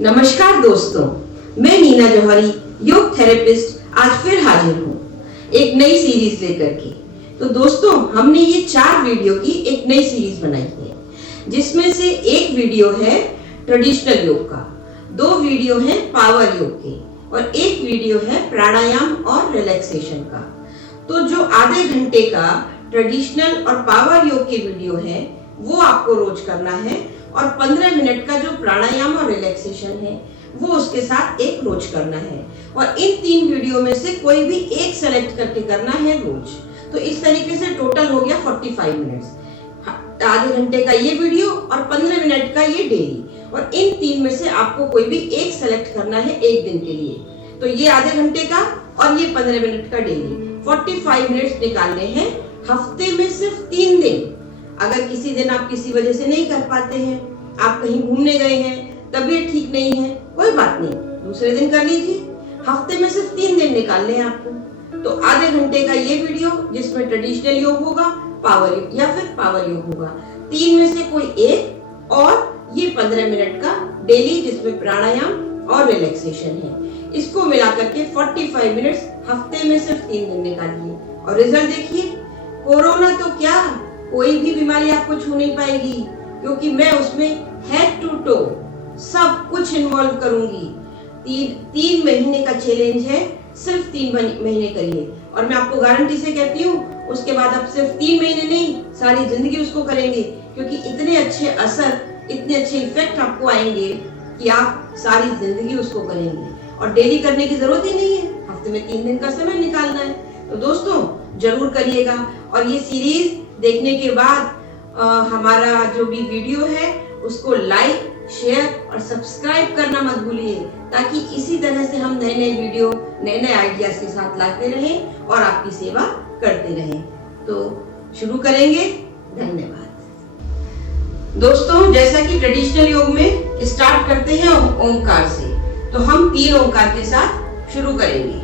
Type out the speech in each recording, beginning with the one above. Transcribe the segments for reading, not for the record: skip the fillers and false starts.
नमस्कार दोस्तों, मैं नीना जौहरी योग थेरेपिस्ट आज फिर हाजिर हूँ एक नई सीरीज लेकर के। तो दोस्तों, हमने ये 4 वीडियो की एक नई सीरीज बनाई है, जिसमें से एक वीडियो है ट्रेडिशनल योग का, 2 वीडियो है पावर योग के और एक वीडियो है प्राणायाम और रिलैक्सेशन का। तो जो आधे घंटे का ट्रेडिशनल और पावर योग के वीडियो है वो आपको रोज करना है और 15 मिनट का जो प्राणायाम और रिलैक्सेशन है वो उसके साथ एक रोज करना है। और इन 3 वीडियो में से कोई भी एक सेलेक्ट करके करना है रोज। तो इस तरीके से टोटल हो गया 45 मिनट्स, आधे घंटे का ये वीडियो और 15 मिनट का ये डेली। और इन 3 में से आपको कोई भी एक सेलेक्ट करना है एक दिन के लिए। तो ये आधे घंटे का और ये 15 मिनट का डेली 45 मिनट्स निकालने हैं हफ्ते में सिर्फ 3 दिन। अगर किसी दिन आप किसी वजह से नहीं कर पाते हैं, आप कहीं घूमने गए हैं, तबीयत ठीक नहीं है, कोई बात नहीं, दूसरे दिन कर लीजिए। हफ्ते में सिर्फ 3 दिन निकालने हैं आपको। तो आधे घंटे का ये वीडियो जिसमें ट्रेडिशनल योग होगा, पावर योग या फिर पावर योग होगा, 3 में से कोई एक, और ये 15 मिनट का डेली जिसमें प्राणायाम और रिलैक्सेशन है। इसको मिलाकर के 45 मिनट्स हफ्ते में सिर्फ 3 दिन निकालिए और रिजल्ट देखिए। कोरोना तो क्या, कोई भी बीमारी आपको छू नहीं पाएगी, क्योंकि मैं उसमें हेड टू टो सब कुछ इन्वॉल्व करूंगी। 3 महीने का चैलेंज है, सिर्फ 3 महीने करिए। और मैं आपको गारंटी से कहती हूँ, उसके बाद आप सिर्फ 3 महीने नहीं, सारी जिंदगी उसको करेंगे, क्योंकि इतने अच्छे असर, इतने अच्छे इफेक्ट आपको आएंगे कि आप सारी जिंदगी उसको करेंगे। और डेली करने की जरूरत ही नहीं है, हफ्ते में 3 दिन का समय निकालना है। तो दोस्तों, जरूर करिएगा। और ये सीरीज देखने के बाद हमारा जो भी वीडियो है उसको लाइक, शेयर और सब्सक्राइब करना मत भूलिए, ताकि इसी तरह से हम नए नए वीडियो, नए नए आइडियाज के साथ लाते रहें और आपकी सेवा करते रहें। तो शुरू करेंगे। धन्यवाद। दोस्तों, जैसा कि ट्रेडिशनल योग में स्टार्ट करते हैं ओंकार से, तो हम 3 ओंकार के साथ शुरू करेंगे।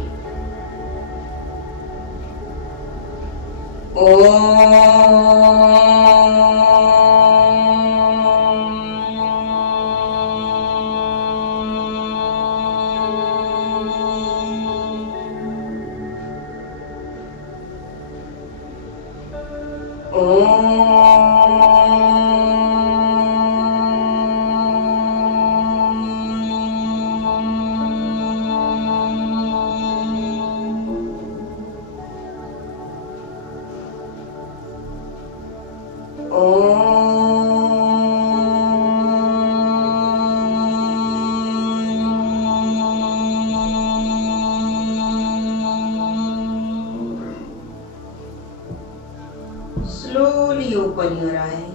Slowly open your eye.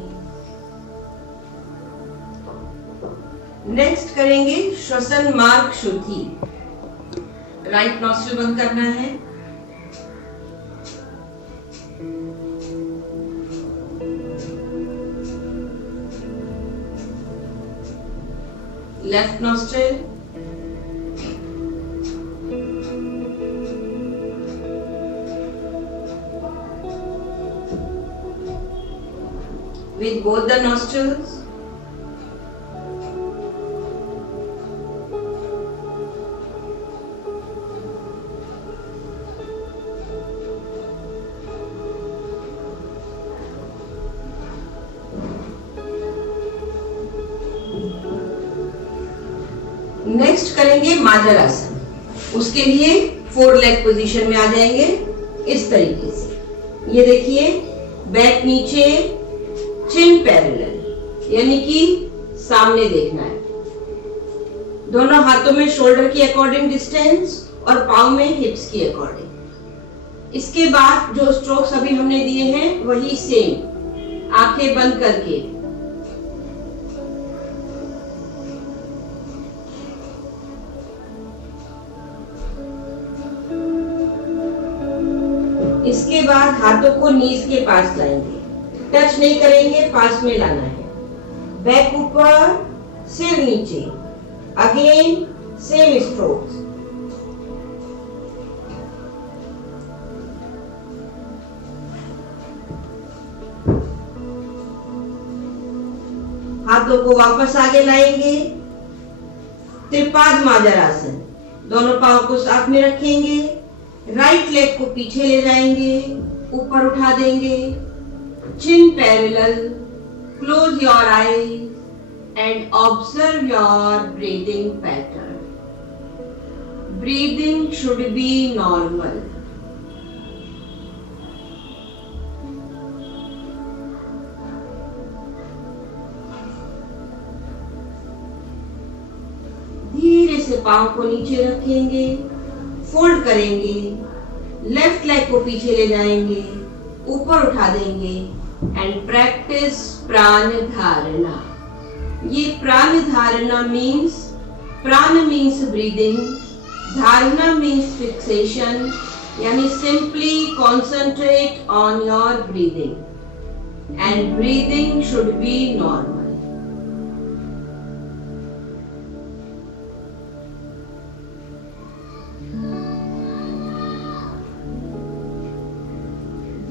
Next करेंगे श्वसन मार्ग शुद्धि। राइट नॉस्ट्रिल बंद करना है, left nostril, with both the nostrils. Next करेंगे मार्जर आसन। उसके लिए 4 लेग पोजीशन में आ जाएंगे इस तरीके से। ये देखिए, बैक नीचे, चिन पैरेलल, यानी कि सामने देखना है। दोनों हाथों में शोल्डर की अकॉर्डिंग डिस्टेंस और पाँव में हिप्स की अकॉर्डिंग। इसके बाद जो स्ट्रोक्स अभी हमने दिए हैं वही सेम, आंखें बंद करके। इसके बाद हाथों को नीज के पास लाएंगे, टच नहीं करेंगे, पास में लाना है। बैक ऊपर, सिर नीचे। Again same strokes. हाथों को वापस आगे लाएंगे, त्रिपाद माजरासन। दोनों पाँव को साथ में रखेंगे, राइट लेग को पीछे ले जाएंगे, ऊपर उठा देंगे, chin parallel, close your eyes and observe your breathing pattern. Breathing should be normal. धीरे से पांव को नीचे रखेंगे, फोल्ड करेंगे, लेफ्ट लेग को पीछे ले जाएंगे, ऊपर उठा देंगे एंड प्रैक्टिस प्राण धारणा। ये प्राण धारणा मीन्स, प्राण मीन्स ब्रीदिंग, धारणा मीन्स फिक्सेशन, यानी simply concentrate on your breathing and breathing should be normal.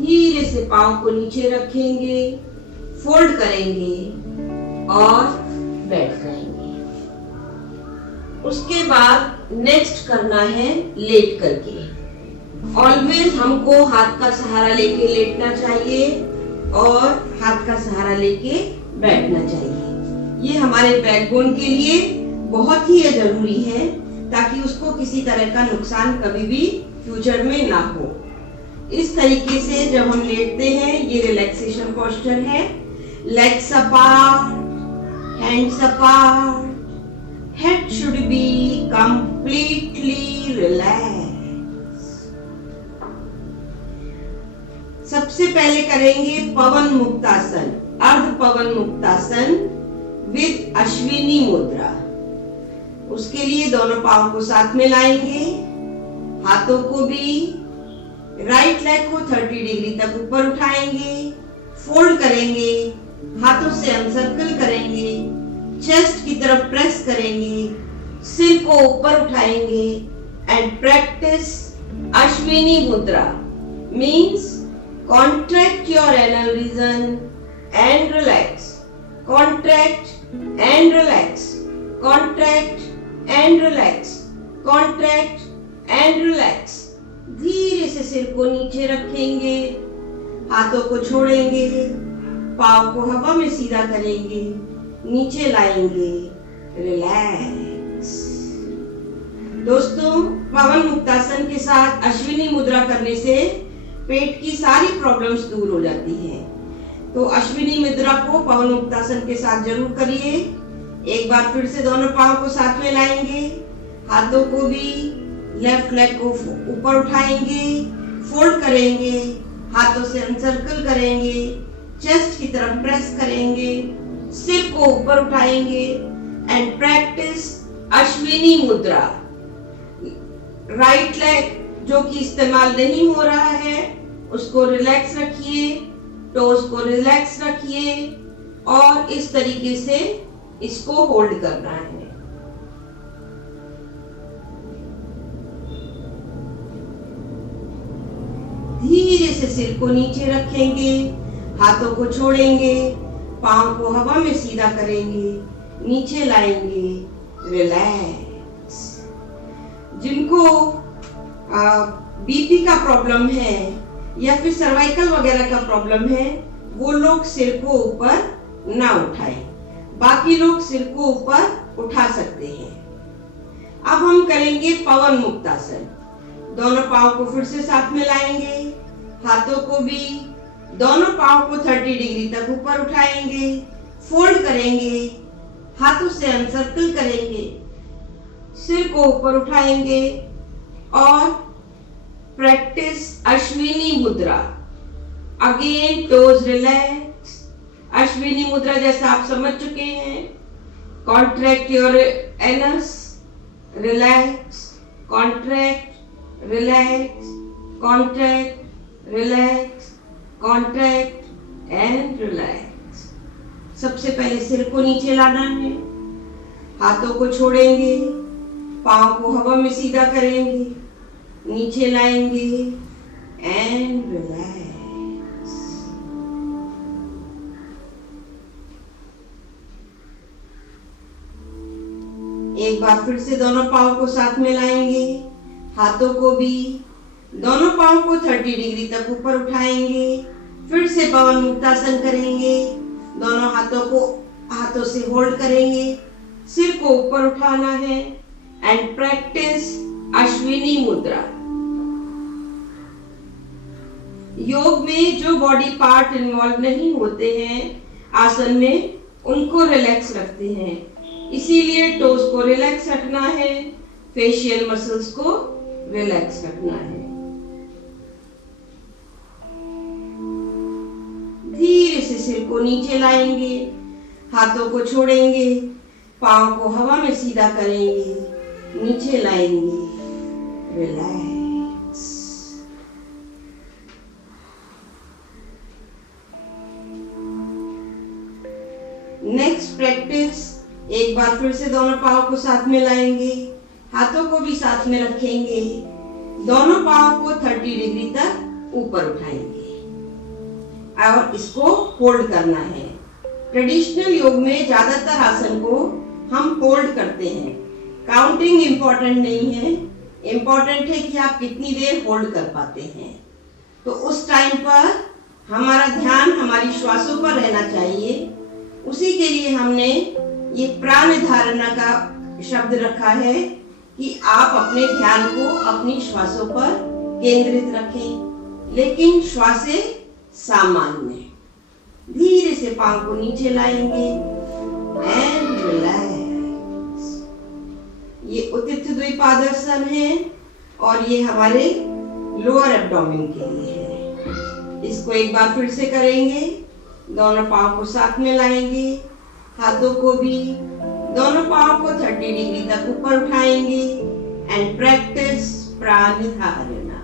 धीरे से पांव को नीचे रखेंगे, फोल्ड करेंगे और बैठ जाएंगे। उसके बाद नेक्स्ट करना है लेट करके। ऑलवेज हमको हाथ का सहारा लेके लेटना चाहिए और हाथ का सहारा लेके बैठना चाहिए। ये हमारे बैकबोन के लिए बहुत ही जरूरी है ताकि उसको किसी तरह का नुकसान कभी भी फ्यूचर में ना हो। इस तरीके से जब हम लेटते हैं, ये रिलैक्सेशन पोस्चर है। Legs apart, hands apart, head should be completely relax. सबसे पहले करेंगे पवन मुक्तासन, अर्ध पवन मुक्तासन विद अश्विनी मुद्रा। उसके लिए दोनों पांव को साथ में लाएंगे, हाथों को भी, राइट लेग को 30 डिग्री तक ऊपर उठाएंगे, फोल्ड करेंगे, हाथों से अनसर्कल करेंगे, चेस्ट की तरफ प्रेस करेंगे, सिर को ऊपर उठाएंगे एंड प्रैक्टिस अश्विनी मुद्रा। Means contract your anal reason and relax, contract and relax, contract and relax, contract and relax. धीरे से सिर को नीचे रखेंगे, हाथों को छोड़ेंगे, पांव को हवा में सीधा करेंगे, नीचे लाएंगे, रिलैक्स। दोस्तों, पवन मुक्तासन के साथ अश्विनी मुद्रा करने से पेट की सारी प्रॉब्लम्स दूर हो जाती हैं। तो अश्विनी मुद्रा को पवन मुक्तासन के साथ जरूर करिए। एक बार फिर से दोनों पांव को साथ में लाएंगे, हाथों को भी, लेफ्ट लेग को ऊपर उठाएंगे, फोल्ड करेंगे, हाथों से अनसर्कल करेंगे, चेस्ट की तरफ प्रेस करेंगे, सिर को ऊपर उठाएंगे एंड प्रैक्टिस अश्विनी मुद्रा। राइट लेग जो कि इस्तेमाल नहीं हो रहा है उसको रिलैक्स रखिए, टोज को रिलैक्स रखिए और इस तरीके से इसको होल्ड करना है। धीरे से सिर को नीचे रखेंगे, हाथों को छोड़ेंगे, पांव को हवा में सीधा करेंगे, नीचे लाएंगे, रिलैक्स। जिनको बीपी का प्रॉब्लम है या फिर सर्वाइकल वगैरह का प्रॉब्लम है, वो लोग सिर को ऊपर ना उठाएं, बाकी लोग सिर को ऊपर उठा सकते हैं। अब हम करेंगे पवन मुक्तासन। दोनों पांव को फिर से साथ में लाएंगे, हाथों को भी, दोनों पांव को 30 डिग्री तक ऊपर उठाएंगे, फोल्ड करेंगे, हाथों से अनसर्कल करेंगे, सिर को ऊपर उठाएंगे और प्रैक्टिस अश्विनी मुद्रा। Again toes relax. अश्विनी मुद्रा जैसा आप समझ चुके हैं। Contract your anus, relax, contract, relax, contract, relax, contract and relax. सबसे पहले सिर को नीचे लाना है, हाथों को छोड़ेंगे, पांव को हवा में सीधा करेंगे, नीचे लाएंगे एंड रिलैक्स। एक बार फिर से दोनों पाँव को साथ में लाएंगे, हाथों को भी, दोनों पाँव को 30 डिग्री तक ऊपर उठाएंगे, फिर से पवन मुक्तासन करेंगे, दोनों हाथों को हाथों से होल्ड करेंगे, सिर को ऊपर उठाना है एंड प्रैक्टिस अश्विनी मुद्रा। योग में जो बॉडी पार्ट इन्वॉल्व नहीं होते हैं आसन में, उनको रिलैक्स रखते हैं, इसीलिए टोस को रिलैक्स रखना है, फेशियल मसल्स को रिलैक्स रखना है। धीरे से सिर को नीचे लाएंगे, हाथों को छोड़ेंगे, पांव को हवा में सीधा करेंगे, नीचे लाएंगे, रिलैक्स। नेक्स्ट प्रैक्टिस, एक बार फिर से दोनों पांव को साथ में लाएंगे, हाथों को भी साथ में रखेंगे, दोनों पांव को 30 डिग्री तक ऊपर उठाएंगे और इसको होल्ड करना है। ट्रेडिशनल योग में ज्यादातर आसन को हम होल्ड करते हैं। काउंटिंग इंपॉर्टेंट नहीं है, इंपॉर्टेंट है कि आप कितनी देर होल्ड कर पाते हैं। तो उस टाइम पर हमारा ध्यान हमारी श्वासों पर रहना चाहिए। उसी के लिए हमने ये प्राण धारणा का शब्द रखा है कि आप अपने ध्यान को अपनी श्वासों पर केंद्रित रखें, लेकिन श्वासें सामान्य। धीरे से पांव को नीचे लाएंगे एंड रिलैक्स। ये उत्थित द्विपादासन है और ये हमारे लोअर एब्डोमेन के लिए है। इसको एक बार फिर से करेंगे, दोनों पांव को साथ में लाएंगे, हाथों को भी, दोनों पांव को 30 डिग्री तक ऊपर उठाएंगे एंड प्रैक्टिस प्राण धारणा।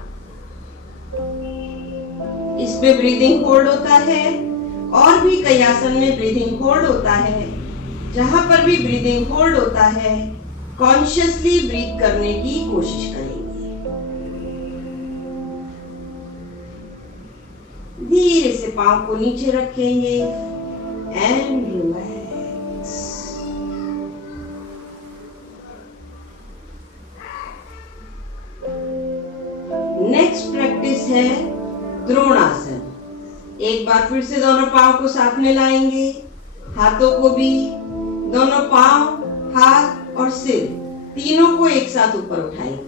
इसमें ब्रीदिंग होल्ड होता है और भी कई आसन में ब्रीदिंग होल्ड होता है। जहां पर भी ब्रीदिंग होल्ड होता है, कॉन्शियसली ब्रीथ करने की कोशिश करेंगे। धीरे से पांव को नीचे रखेंगे एंड रिलैक्स। नेक्स्ट प्रैक्टिस है द्रोणासन। एक बार फिर से दोनों पांव को साथ में लाएंगे, हाथों को भी, दोनों पांव, हाथ और सिर तीनों को एक साथ ऊपर उठाएंगे।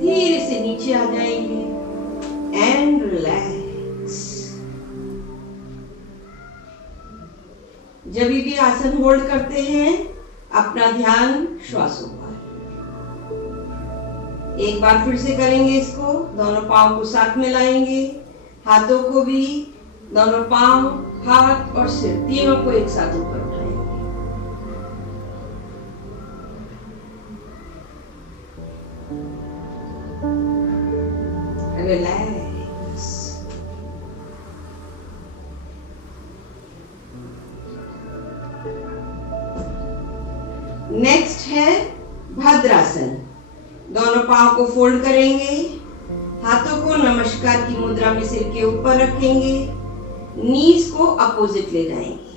धीरे से नीचे आ जाएंगे एंड रिलैक्स। जब भी आसन होल्ड करते हैं, अपना ध्यान श्वासों पर। एक बार फिर से करेंगे इसको, दोनों पांव को साथ में लाएंगे, हाथों को भी, दोनों पांव, हाथ और सिर तीनों को एक साथ ऊपर उठाएंगे। रिलैक्स। नेक्स्ट है भद्रासन। दोनों पांव को फोल्ड करेंगे, हाथों को नमस्कार की मुद्रा में सिर के ऊपर रखेंगे, नीज को अपोजिट ले जाएंगे।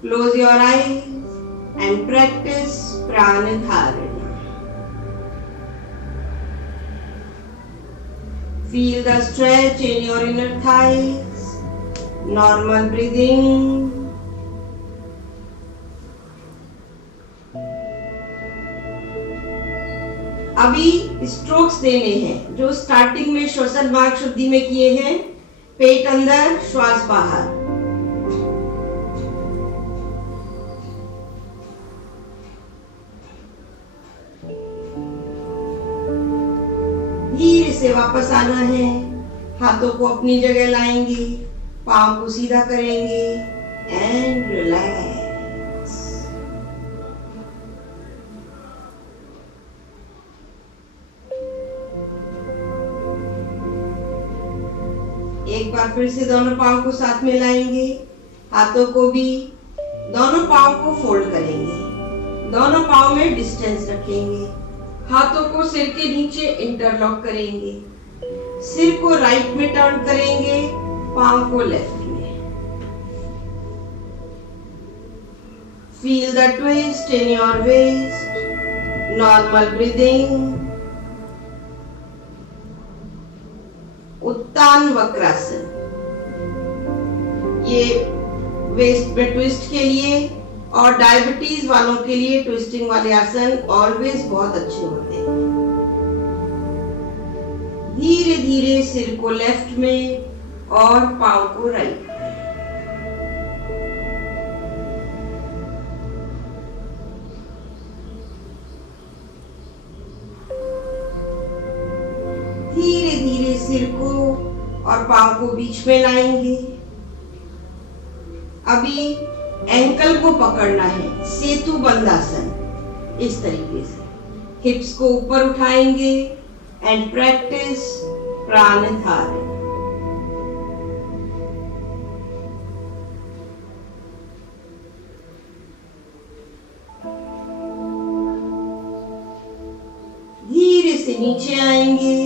Close your eyes and practice प्राण धारणा। Feel the stretch in your inner thighs, normal breathing. अभी स्ट्रोक्स देने हैं जो स्टार्टिंग में श्वसन मार्ग शुद्धि में किए हैं। पेट अंदर, श्वास बाहर। धीरे से वापस आना है, हाथों को अपनी जगह लाएंगे, पांव को सीधा करेंगे एंड रिलैक्स। एक बार फिर से दोनों पांव को साथ में लाएंगे, हाथों को भी, दोनों पांव को फोल्ड करेंगे, दोनों पांव में डिस्टेंस रखेंगे, हाथों को सिर के नीचे इंटरलॉक करेंगे, सिर को राइट में टर्न करेंगे, पांव को लेफ्ट में। Feel the twist in your waist. Normal breathing. उत्तान वक्रासन। ये वेस्ट में ट्विस्ट के लिए और डायबिटीज वालों के लिए ट्विस्टिंग वाले आसन ऑलवेज बहुत अच्छे होते हैं। धीरे धीरे सिर को लेफ्ट में और पांव को राइट में। धीरे धीरे सिर को और पांव को बीच में लाएंगे। अभी एंकल को पकड़ना है, सेतु बंद आसन। इस तरीके से हिप्स को ऊपर उठाएंगे एंड प्रैक्टिस प्राणायाम। धीरे से नीचे आएंगे,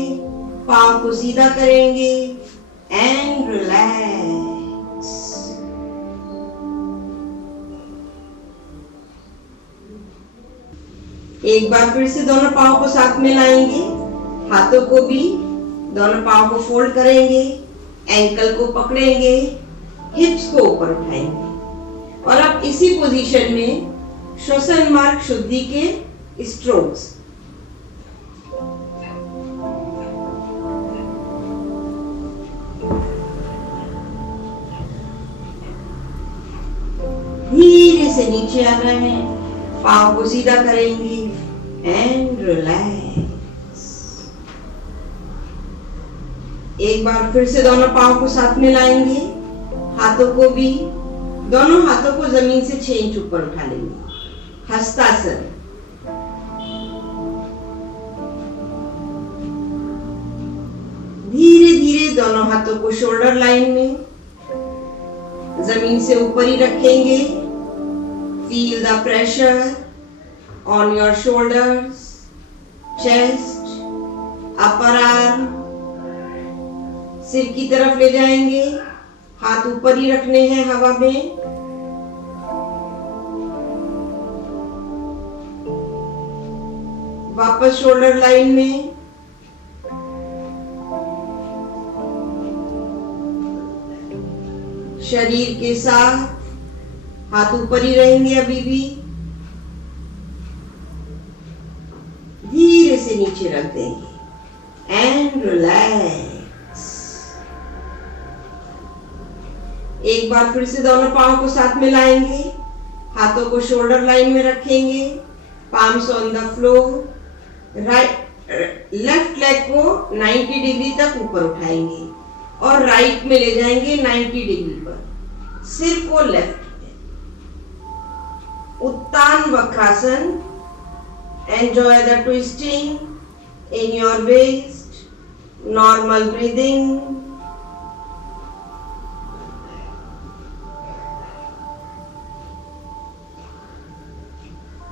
पांव को सीधा करेंगे एंड रिलैक्स। एक बार फिर से दोनों पांव को साथ में लाएंगे, हाथों को भी दोनों पांव को फोल्ड करेंगे, एंकल को पकड़ेंगे, हिप्स को ऊपर उठाएंगे और अब इसी पोजीशन में श्वसन मार्ग शुद्धि के स्ट्रोक्स। धीरे से नीचे आ रहे हैं, पांव को सीधा करेंगे एंड रिलैक्स। एक बार फिर से दोनों पांव को साथ में लाएंगे, हाथों को भी दोनों हाथों को जमीन से 6 इंच ऊपर उठा लेंगे, हस्तासन। धीरे धीरे दोनों हाथों को शोल्डर लाइन में जमीन से ऊपर ही रखेंगे। Feel the pressure on your shoulders, chest, upper arm. सिर की तरफ ले जाएंगे, हाथ ऊपर ही रखने हैं हवा में। वापस शोल्डर लाइन में। शरीर के साथ हाथ ऊपर ही रहेंगे अभी भी। धीरे से नीचे रख देंगे एंड रिलैक्स। एक बार फिर से दोनों पांव को साथ में लाएंगे, हाथों को शोल्डर लाइन में रखेंगे, palms on the floor. Left leg को 90 डिग्री तक ऊपर उठाएंगे और राइट में ले जाएंगे 90 डिग्री पर, सिर को left. Uttan vakrasana. Enjoy the twisting in your waist. Normal breathing.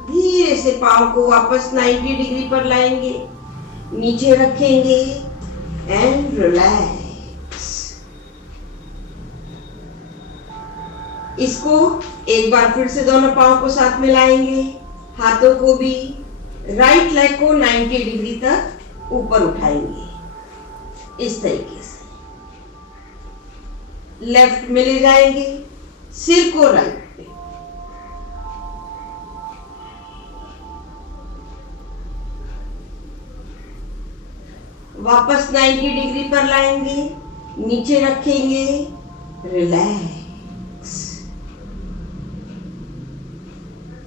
धीरे से पांव को वापस 90 डिग्री पर लाएंगे, नीचे रखेंगे एंड रिलैक्स। इसको एक बार फिर से दोनों पांव को साथ में लाएंगे, हाथों को भी राइट लेग को 90 डिग्री तक ऊपर उठाएंगे। इस तरीके से लेफ्ट में ले जाएंगे, सिर को राइट पे। वापस 90 डिग्री पर लाएंगे, नीचे रखेंगे, रिलैक्स।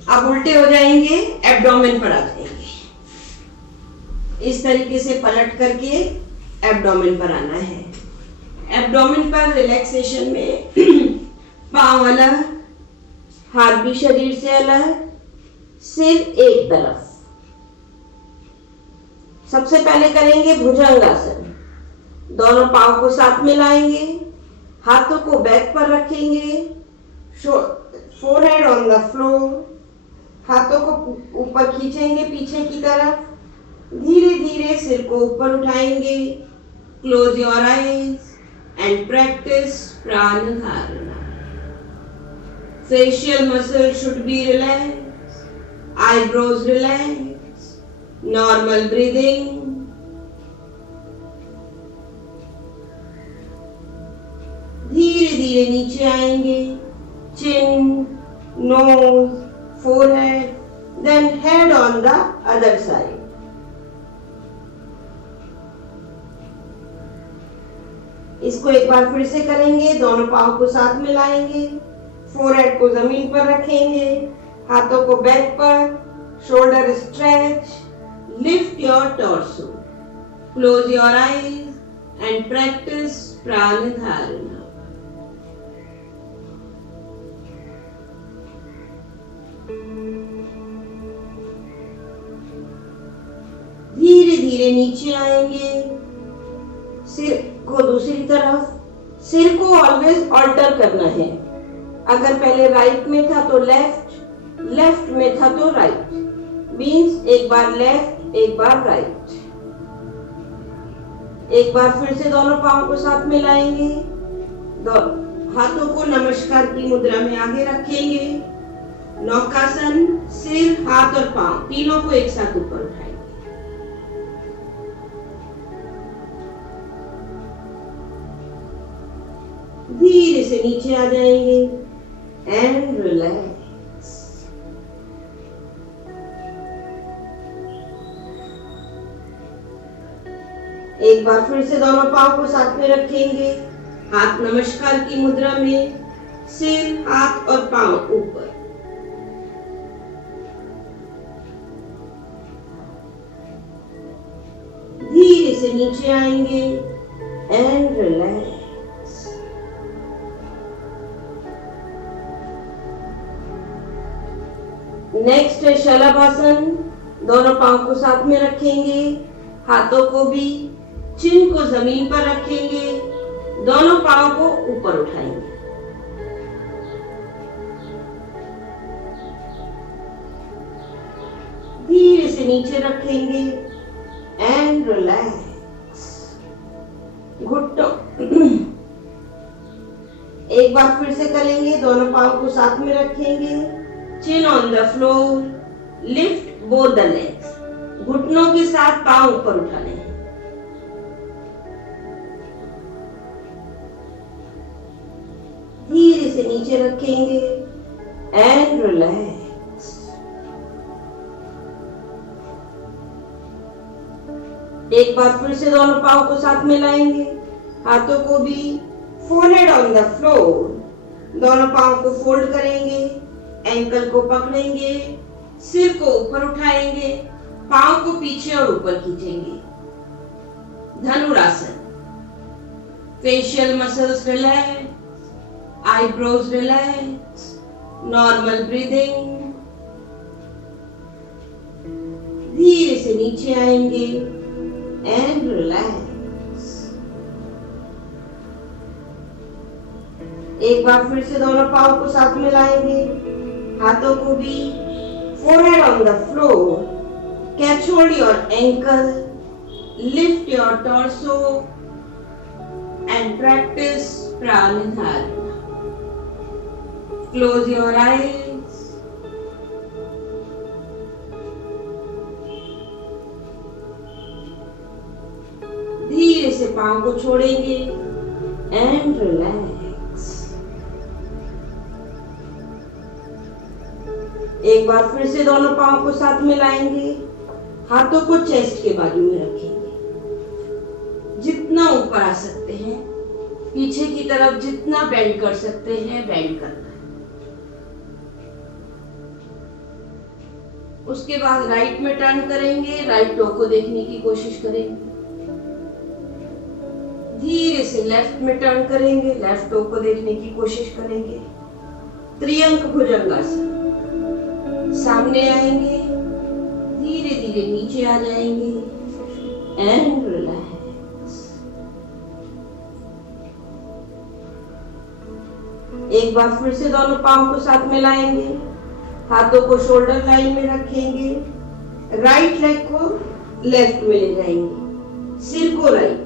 अब उल्टे हो जाएंगे, एब्डोमेन पर आ जाएंगे। इस तरीके से पलट करके एब्डोमेन पर आना है। एब्डोमेन पर रिलैक्सेशन में पांव अलग, हाथ भी शरीर से अलग, सिर एक तरफ। सबसे पहले करेंगे भुजंगासन। दोनों पांव को साथ में लाएंगे, हाथों को बैक पर रखेंगे, फोरहेड ऑन द फ्लोर, हाथों को ऊपर खींचेंगे पीछे की तरफ, धीरे धीरे सिर को ऊपर उठाएंगे। Close your eyes and practice pranadharana. Facial muscle should be relax, eyebrows relax, normal breathing. धीरे धीरे नीचे आएंगे। Chin, nose, forehead, then head on the other side. इसको एक बार फिर से करेंगे। दोनों पांव को साथ में लाएंगे, फोरहेड को जमीन पर रखेंगे, हाथों को बैक पर, shoulder stretch, lift your torso, close your eyes and practice pranadharana. धीरे धीरे नीचे आएंगे। सिर को दूसरी तरफ, सिर को ऑलवेज ऑल्टर करना है। अगर पहले राइट में था तो लेफ्ट, लेफ्ट में था तो राइट, मीन्स एक बार लेफ्ट एक बार राइट। एक बार फिर से दोनों पांव को साथ में लाएंगे। हाथों को नमस्कार की मुद्रा में आगे रखेंगे। नौकासन, सिर, हाथ और पांव तीनों को एक साथ ऊपर उठाएंगे। धीरे से नीचे आ जाएंगे एंड रिलैक्स। एक बार फिर से दोनों पांव को साथ में रखेंगे। हाथ नमस्कार की मुद्रा में, सिर, हाथ और पांव ऊपर। धीरे से नीचे आएंगे एंड रिलैक्स। नेक्स्ट है शलभासन। दोनों पांव को साथ में रखेंगे, हाथों को भी, चिन को जमीन पर रखेंगे, दोनों पांव को ऊपर उठाएंगे। धीरे से नीचे रखेंगे एंड रिलैक्स। घुटनों एक बार फिर से करेंगे। दोनों पांव को साथ में रखेंगे, chin on the floor, lift both the legs. घुटनों के साथ पांव ऊपर उठाने हैं। धीरे से नीचे रखेंगे एंड रिलैक्स। एक बार फिर से दोनों पांव को साथ में लाएंगे, हाथों को भी, फोरहेड ऑन द फ्लोर। दोनों पांव को फोल्ड करेंगे, एंकल को पकड़ेंगे, सिर को ऊपर उठाएंगे, पांव को पीछे और ऊपर खींचेंगे। Dhanurasana. Facial muscles relax, eyebrows relax, normal breathing. धीरे से नीचे आएंगे एंड रिलैक्स। एक बार फिर से दोनों पांव को साथ में लाएंगे, हाथों को भी, forehead on the floor, catch hold your ankle, lift your torso and practice pranadharana. Close your eyes. धीरे से पांव को छोड़ेंगे एंड रिलैक्स। एक बार फिर से दोनों पांव को साथ में लाएंगे, हाथों को चेस्ट के बाजू में रखेंगे। जितना ऊपर आ सकते हैं, पीछे की तरफ जितना बेंड कर सकते हैं बेंड करना है। उसके बाद राइट में टर्न करेंगे, राइट टो को देखने की कोशिश करेंगे। धीरे से लेफ्ट में टर्न करेंगे, लेफ्ट टो को देखने की कोशिश करेंगे। त्रियंक भुजंगासन। सामने आएंगे, धीरे धीरे नीचे आ जाएंगे एंड रिलैक्स। एक बार फिर से दोनों पांव को साथ में लाएंगे, हाथों को शोल्डर लाइन में रखेंगे, राइट लेग को लेफ्ट में ले जाएंगे, सिर को राइट,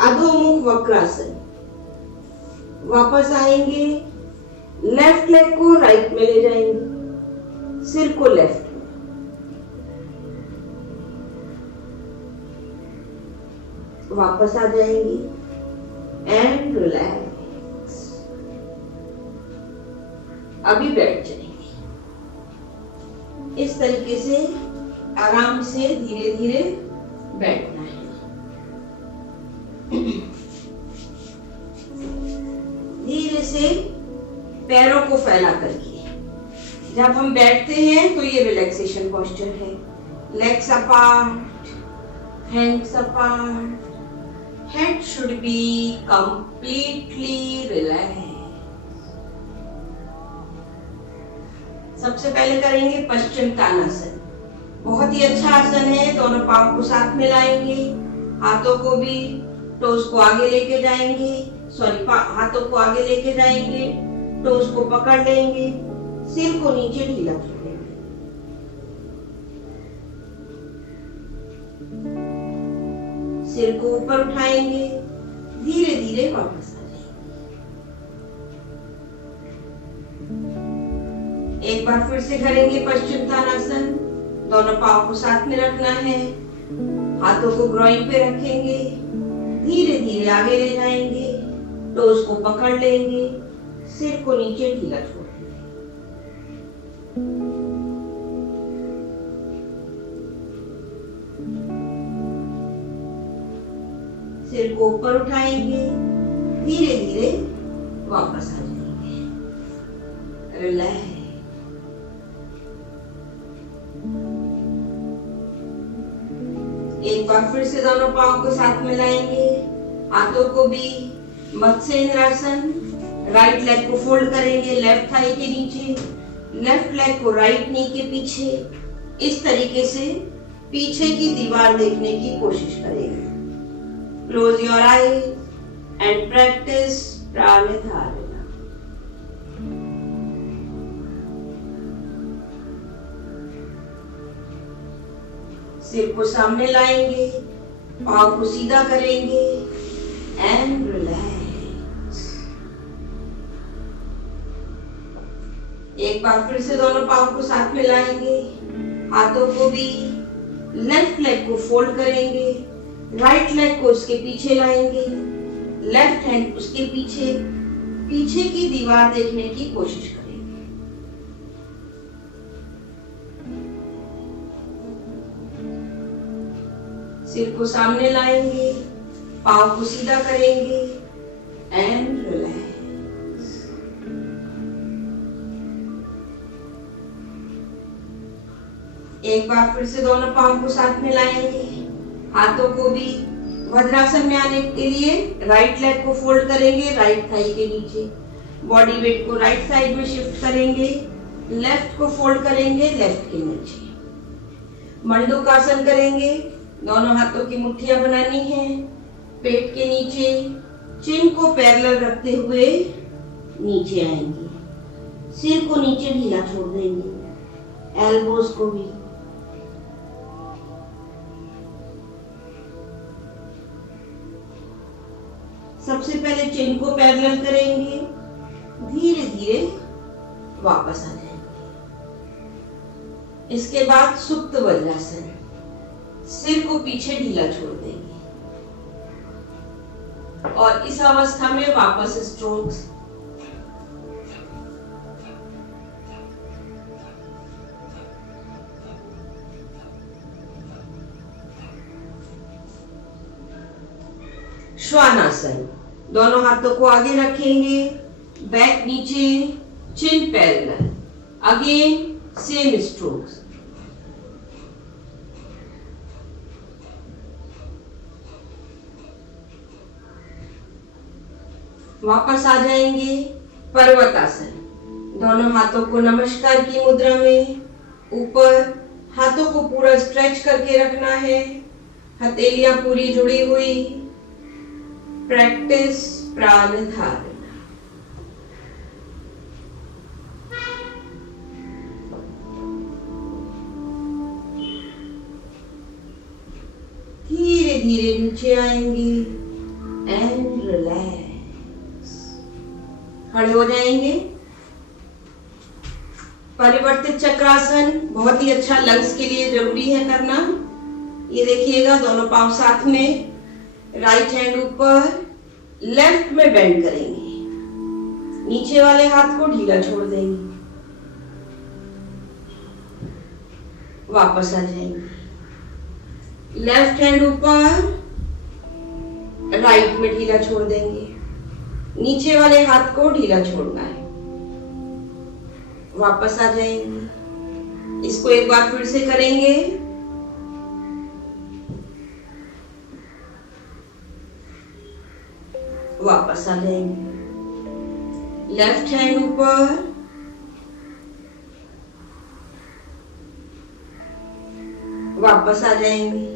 अधोमुख वक्रासन। वापस आएंगे, लेफ्ट लेग को राइट में ले जाएंगे, सिर को लेफ्ट में, वापस आ जाएंगे एंड रिलैक्स। अभी बैठ जाएंगे। इस तरीके से आराम से धीरे धीरे बैठना है। धीरे से पैरों को फैला करके जब हम बैठते हैं तो ये रिलैक्सेशन पोस्चर है। Legs apart, hands apart, head should be completely relax. सबसे पहले करेंगे पश्चिमोत्तानासन। बहुत ही अच्छा आसन है। दोनों पांव को साथ में लाएंगे, हाथों को भी टोस को आगे लेके जाएंगे, हाथों को आगे लेके जाएंगे, टोस को पकड़ लेंगे, सिर को नीचे ढीला छोड़ेंगे। सिर को ऊपर उठाएंगे, धीरे धीरे वापस आ जाएंगे। एक बार फिर से करेंगे पश्चिमोत्तानासन। दोनों पांव को साथ में रखना है, हाथों को ग्रोइन पे रखेंगे, धीरे धीरे आगे ले जाएंगे, टोस को पकड़ लेंगे, सिर को नीचे ढीला छोड़ेंगे। सिर को ऊपर उठाएंगे, धीरे धीरे वापस आ जाएंगे। रिलैक्स। एक बार फिर से दोनों पांव को साथ में लाएंगे, हाथों को भी मत्स्येंद्रासन। राइट लेग को फोल्ड करेंगे लेफ्ट थाई के नीचे, लेफ्ट लेग को राइट नी के पीछे। इस तरीके से पीछे की दीवार देखने की कोशिश करेंगे। Close your eyes and practice pranayama. सिर को सामने लाएंगे, पांव को सीधा करेंगे एंड रिलैक्स। एक बार फिर से दोनों पांव को साथ में लाएंगे, हाथों को भी लेफ्ट लेग को फोल्ड करेंगे, राइट लेग को उसके पीछे लाएंगे, लेफ्ट हैंड उसके पीछे, पीछे की दीवार देखने की कोशिश करेंगे। सिर को सामने लाएंगे, पांव को सीधा करेंगे एंड रिलैक्स। एक बार फिर से दोनों पांव को साथ में लाएंगे, हाथों को भी वज्रासन में आने के लिए राइट लेग को फोल्ड करेंगे राइट थाई के नीचे, बॉडी वेट को राइट साइड में शिफ्ट करेंगे, लेफ्ट को फोल्ड करेंगे लेफ्ट के नीचे। मंडूकासन करेंगे। दोनों हाथों की मुट्ठियां बनानी है, पेट के नीचे, चिन को पैरेलल रखते हुए नीचे आएंगे, सिर को नीचे ढीला छोड़ देंगे, एल्बोज को भी। सबसे पहले चिन को पैरेलल करेंगे, धीरे धीरे वापस आ जाएंगे। इसके बाद सुप्त वज्रासन। सिर को पीछे ढीला छोड़ देंगे और इस अवस्था में वापस स्ट्रोक्स। श्वानासन। दोनों हाथों को आगे रखेंगे, बैक नीचे, चिन पैरेलल। Again same strokes. वापस आ जाएंगे पर्वतासन। दोनों हाथों को नमस्कार की मुद्रा में ऊपर, हाथों को पूरा स्ट्रेच करके रखना है, हथेलियां पूरी जुड़ी हुई। प्रैक्टिस प्राणायाम। धीरे नीचे आएंगे एंड रिलैक्स। खड़े हो जाएंगे। परिवर्तित चक्रासन बहुत ही अच्छा लंग्स के लिए जरूरी है करना। ये देखिएगा, दोनों पांव साथ में, राइट हैंड ऊपर, लेफ्ट में बेंड करेंगे, नीचे वाले हाथ को ढीला छोड़ देंगे, वापस आ जाएंगे, लेफ्ट हैंड ऊपर, राइट में ढीला छोड़ देंगे, नीचे वाले हाथ को ढीला छोड़ना है, वापस आ जाएंगे। इसको एक बार फिर से करेंगे। वापस आ जाएंगे, लेफ्ट हैंड ऊपर, वापस आ जाएंगे।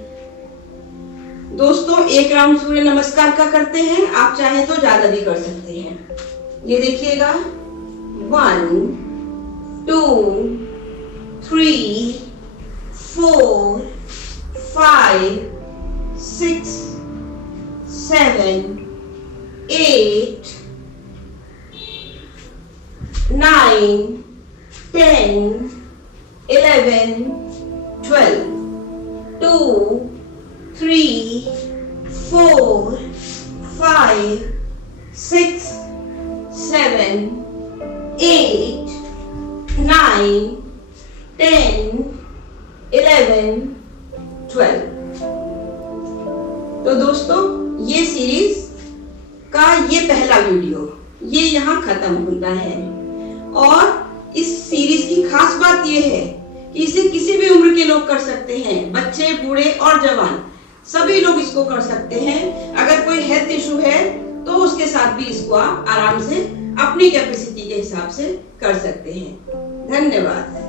दोस्तों, एक राउंड सूर्य नमस्कार का करते हैं, आप चाहे तो ज्यादा भी कर सकते हैं। ये देखिएगा, 1 2 3 4 5 6 7 8 9 10 11 12 2 3 4 5 6 7 8 9 10 11 12। तो दोस्तों, ये सीरीज का ये पहला वीडियो ये यहाँ खत्म होता है। और इस सीरीज की खास बात ये है कि इसे किसी भी उम्र के लोग कर सकते हैं, बच्चे, बूढ़े और जवान, सभी लोग इसको कर सकते हैं। अगर कोई हेल्थ इशू है तो उसके साथ भी इसको आप आराम से अपनी कैपेसिटी के हिसाब से कर सकते हैं। धन्यवाद।